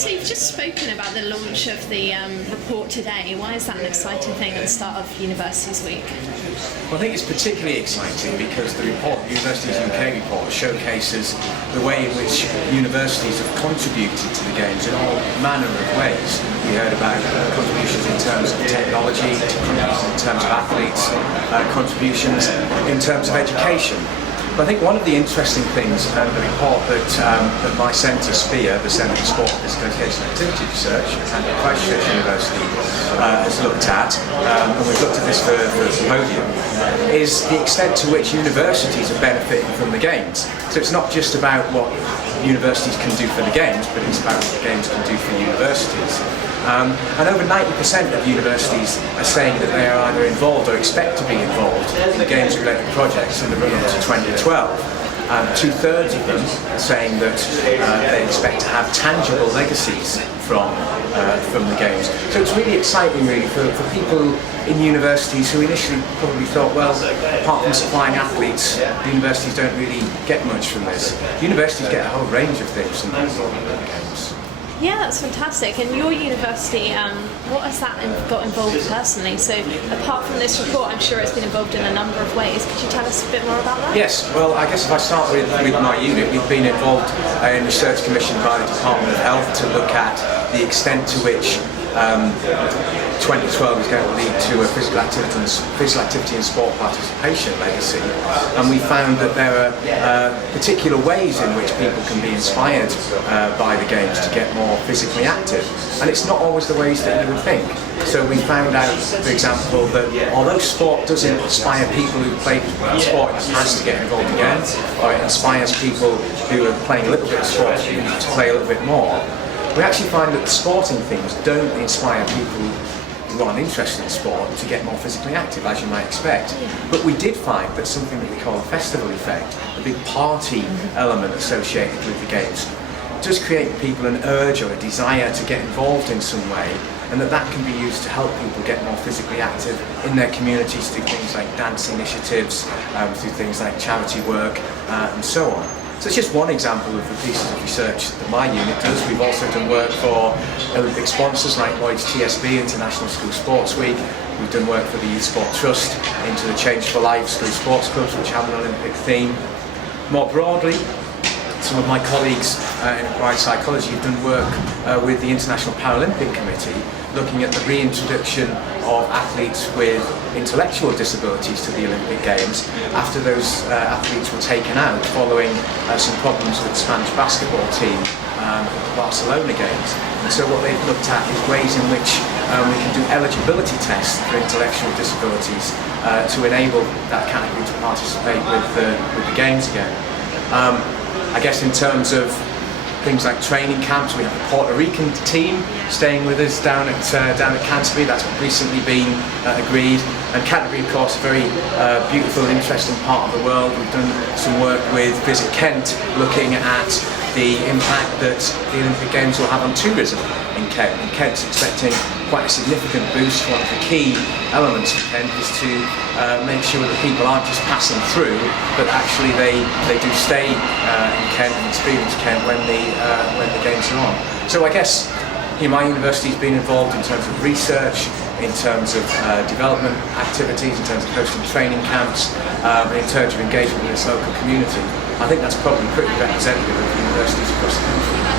So you've just spoken about the launch of the report today. Why is that an exciting thing at the start of Universities Week? Well, I think it's particularly exciting because the report, Universities UK report, showcases the way in which universities have contributed to the Games in all manner of ways. We heard about contributions in terms of technology, contributions in terms of athletes, contributions in terms of education. But I think one of the interesting things the report that my centre, SPEAR, the Centre for Sport, Physical Education and Activity Research at Christchurch University, has looked at, and we've looked at this for Podium, is the extent to which universities are benefiting from the Games. So it's not just about what universities can do for the Games, but it's about what the Games can do for universities. And over 90% of universities are saying that they are either involved or expect to be involved in the Games-related projects in the run-up to 2012. Two-thirds of them are saying that they expect to have tangible legacies from the Games. So it's really exciting, really, for people in universities who initially probably thought, well, apart from supplying athletes, universities don't really get much from this. Universities get a whole range of things from the Games. Yeah, that's fantastic. And your university, what has that got involved personally? So apart from this report, I'm sure it's been involved in a number of ways. Could you tell us a bit more about that? Yes, well, I guess if I start with my unit, we've been involved in research commissioned by the Department of Health to look at the extent to which 2012 is going to lead to a physical activity and sport participation legacy, and we found that there are particular ways in which people can be inspired by the Games to get more physically active, and it's not always the ways that you would think. So we found out, for example, that although sport does inspire people who played sport in the past to get involved again, or it inspires people who are playing a little bit of sport to play a little bit more, we actually find that the sporting things don't inspire people who aren't interested in sport to get more physically active, as you might expect. But we did find that something that we call a festival effect, a big party element associated with the Games, does create in people an urge or a desire to get involved in some way, and that can be used to help people get more physically active in their communities through things like dance initiatives, through things like charity work, and so on. So it's just one example of the pieces of research that my unit does. We've also done work for Olympic sponsors like Lloyd's TSB, International School Sports Week. We've done work for the Youth Sport Trust into the Change for Life School Sports Clubs, which have an Olympic theme. More broadly, some of my colleagues in applied psychology have done work with the International Paralympic Committee, looking at the reintroduction of athletes with intellectual disabilities to the Olympic Games after those athletes were taken out following some problems with the Spanish basketball team at the Barcelona Games. And so what they've looked at is ways in which we can do eligibility tests for intellectual disabilities to enable that category to participate with the Games again. I guess in terms of things like training camps, we have the Puerto Rican team staying with us down at Canterbury. That's recently been agreed. And Canterbury, of course, a very beautiful and interesting part of the world. We've done some work with Visit Kent, looking at the impact that the Olympic Games will have on tourism in Kent. And Kent's expecting quite a significant boost. One of the key elements for Kent is to make sure that people aren't just passing through, but actually they do stay in Kent and experience Kent when the Games are on. So I guess my university's been involved in terms of research, in terms of development activities, in terms of hosting training camps, and in terms of engagement with its local community. I think that's probably pretty representative of universities across the country.